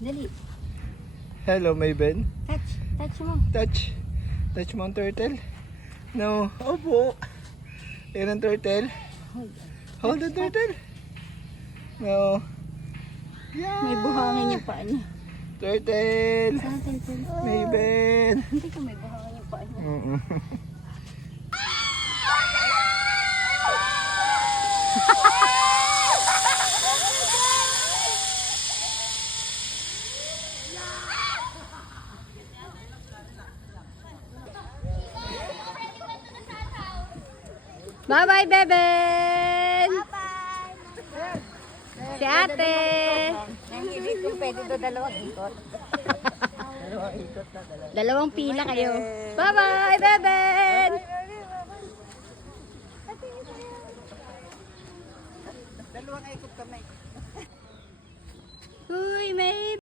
Dali. Hello, Mayben. Touch. Touch mo. Touch. Touch mo ang turtle. No. Opo. Ayan ang turtle. Hold the turtle. No. Yeah. May buhangin yung paa niya. Turtle. Sa atin, turtle. Mayben. Hindi ka may buhangin yung paa niya. Bye-bye, Beben! Si ate! Hindi ko pwede do dalawang ikot. Dalawang pila kayo. Bye-bye, Beben! Dalawang ikot kami. Uy, may